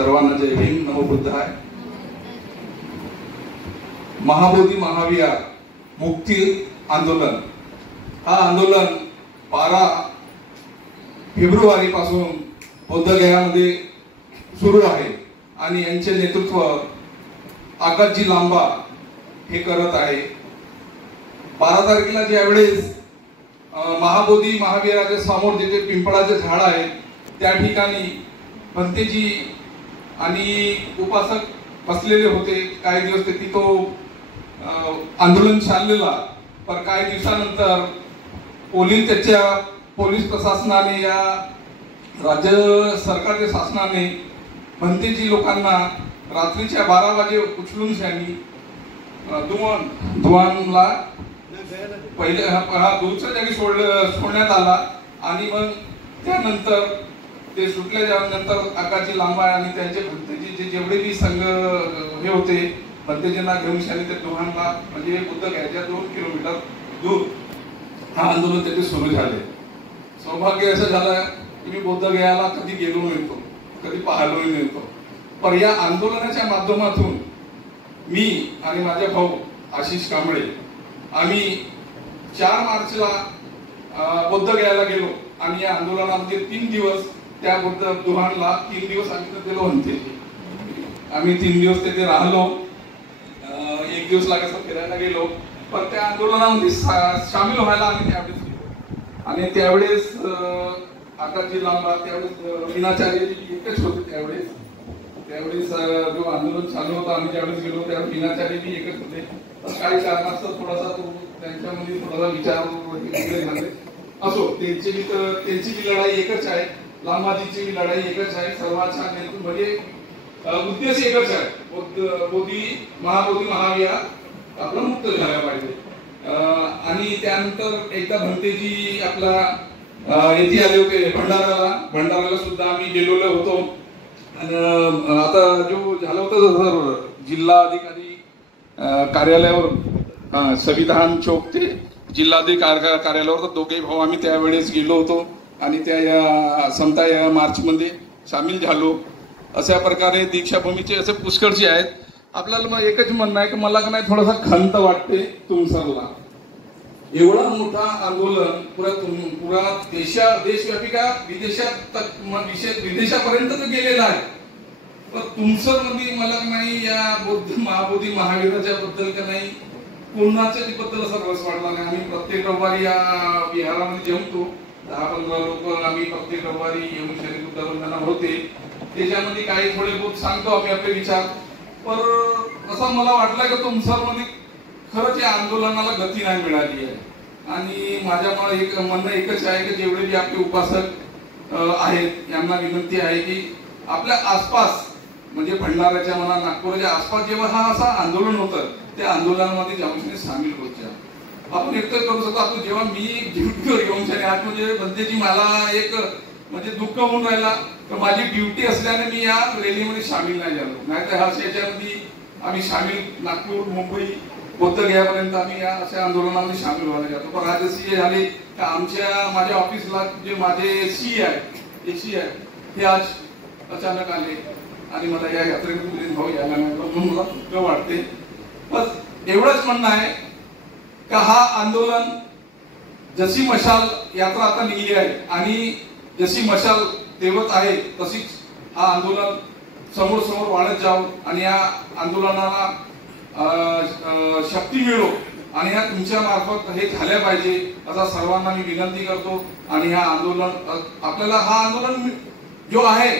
सर्वांना जय भीम, नमो बुद्धाय। महाबोधी महाविहार मुक्ती आंदोलन हा आंदोलन 12 फेब्रुवारी पासून बोधगयामध्ये सुरू आहे आणि यांचे नेतृत्व आकाशजी लांबा हे करत आहे। 12 तारखेला ज्यावेळेस महाबोधी महाविहाराच्या समोर जे पिंपळाचे झाड आहे त्या ठिकाणी भंतेजी आणि उपासक बसलेले होते। काही दिवस ते तो आंदोलन चाललेला, पण काही दिवसानंतर पोलीस प्रशासनाने या राज्य सरकारच्या शासनाने भंतेजी लोकांना रात्रीच्या 12 वाजे उचलून त्यांनी दुवानला पहिले दूरच्या जागी सोडण्यात आला आणि मग त्यानंतर ते सुटल्यानंतर आकाशजी लांबा आणि त्यांचे भंतेजी जेवढे बी संघ हे होते भंतेजींना घेऊन शाली ते दुहानला म्हणजे बोधगयाच्या 2 किलोमीटर दूर हा आंदोलन त्याचे सुरू झाले। सौभाग्य असं झालं की मी बोधगयाला कधी गेलो नव्हतो, कधी पाहिलोही नव्हतो, पण या आंदोलनाच्या माध्यमातून मी आणि माझे भाऊ आशिष कांबळे आम्ही 4 मार्चला बोधगयाला गेलो आणि या आंदोलनामध्ये 3 दिवस त्या बुद्ध दुहानला 3 दिवस आम्ही तिथे गेलो होते। आम्ही 3 दिवस तिथे राहिलो, 1 दिवस लागायचा फिरायला गेलो, पण त्या आंदोलनामध्ये सामील व्हायला आम्ही त्यावेळेस गेलो आणि त्यावेळेस आकाशजी लांबा त्यावेळेस मीनाचार्यजी एकच होते। त्यावेळेस जो आंदोलन चालू होता आम्ही ज्यावेळेस गेलो त्यावेळेस मीनाचार्यजी एकच होते, पण काही कारणास्तव थोडासा त्यांच्यामध्ये थोडासा विचार वेगळे झाले। असो, त्यांची बी लढाई एकच आहे, लांबाजीची बी लढाई एकच आहे, सर्वांचा नेतृत्व म्हणजे उद्देश एकच आहे, महाबोधी महाविहार आपला मुक्त झाला पाहिजे। आणि त्यानंतर एकदा भंतेजी आपला येथे आले होते भंडाराला सुद्धा आम्ही गेलेलो होतो। आणि आता जो झालं होतं सर जिल्हा अधिकारी कार्यालयावर संविधान चौक ते जिल्हाधिकारी कार्यालयावर तर दोघे भाऊ आम्ही त्यावेळेस गेलो होतो आणि त्या या समता या मार्च मध्ये सामील झालो। अशा प्रकारे दीक्षाभूमीचे असे पुष्कळचे आहेत। आपल्याला मग एकच म्हणणं आहे की मला का नाही थोडासा खंत वाटते तुमसरला, एवढा मोठा आंदोलन पुरा देशव्यापी का विदेशापर्यंत गेलेला आहे, पण तुमसर मध्ये मला नाही या महाबोधी महाविहाराच्या बद्दल का नाही कोणाच्या बद्दल असं रस वाटला नाही। आम्ही प्रत्येक रविवारी या विहारामध्ये जमतो, 10-15 लोक आम्ही प्रत्येक रविवारी येऊन शरीर बुद्धवंदना होते, त्याच्यामध्ये काही थोडे बहुत सांगतो आम्ही आपले विचार। पण असं मला वाटलं की तुमसर मध्ये खरंच या आंदोलनाला गती नाही मिळाली आहे आणि माझ्या म्हणणं एकच आहे की जेवढे जे आपले उपासक आहेत यांना विनंती आहे की आपल्या आसपास म्हणजे भंडाऱ्याच्या म्हणा नागपूरच्या आसपास जेव्हा हा असा आंदोलन होतं त्या आंदोलनामध्ये जाऊन सामील होत जा। आपण एकतर करू शकतो, आपण जेव्हा मी ड्युटीवर येऊन आज म्हणजे भंतेजी मला एक म्हणजे दुःख होऊन राहिला तर माझी ड्युटी असल्याने मी या रॅलीमध्ये सामील नाही झालो, नाहीतर ह्या याच्यामध्ये आम्ही सामील नागपूर मुंबई बोधगयापर्यंत आम्ही या अशा आंदोलनामध्ये सामील व्हायला जातो। पण आज असे झाले की माझ्या ऑफिसला जे माझे सी आहे हे आज अचानक आले आणि मला या यात्रेमध्ये भाऊ यायला नाही म्हणून मला दुःख वाटते। बस एवढंच म्हणणं आहे का हा आंदोलन जशी मशाल यात्रा आता निघली आहे आणि जशी मशाल तेवत आहे तशीच हा आंदोलन समोर वाढत जाऊ आणि या आंदोलनाला शक्ती मिळो आणि ह्या तुमच्या मार्फत हे झाल्या पाहिजे असा सर्वांना मी विनंती करतो। आणि आपल्याला हा आंदोलन जो आहे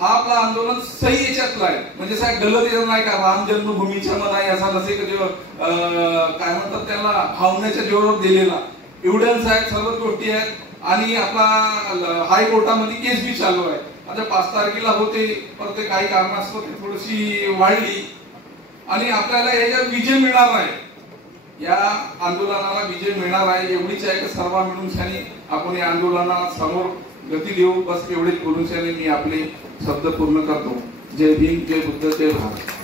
हा आपला आंदोलन सही याच्यातला आहे, म्हणजे साहेब गलत नाही का राम जन्मभूमीच्या मनाई असा नसे काय म्हणतात त्याला भावनेच्या जोरावर दिलेला एव्हिडन्स आहे, सर्व गोष्टी आहेत आणि आपला हायकोर्टामध्ये केस बी चालू आहे। आता 5 तारखेला होते पण ते काही कारणास्तव थोडीशी वाढली आणि आपल्याला याच्यात विजय मिळणार आहे, या आंदोलनाला विजय मिळणार आहे। एवढीच आहे की सर्व मिळून आपण या आंदोलनाला समोर गती देऊ, बस एवढेच बोलून मी आपले शब्द पूर्ण करतो। जय भीम, जय बुद्ध, जय भारत।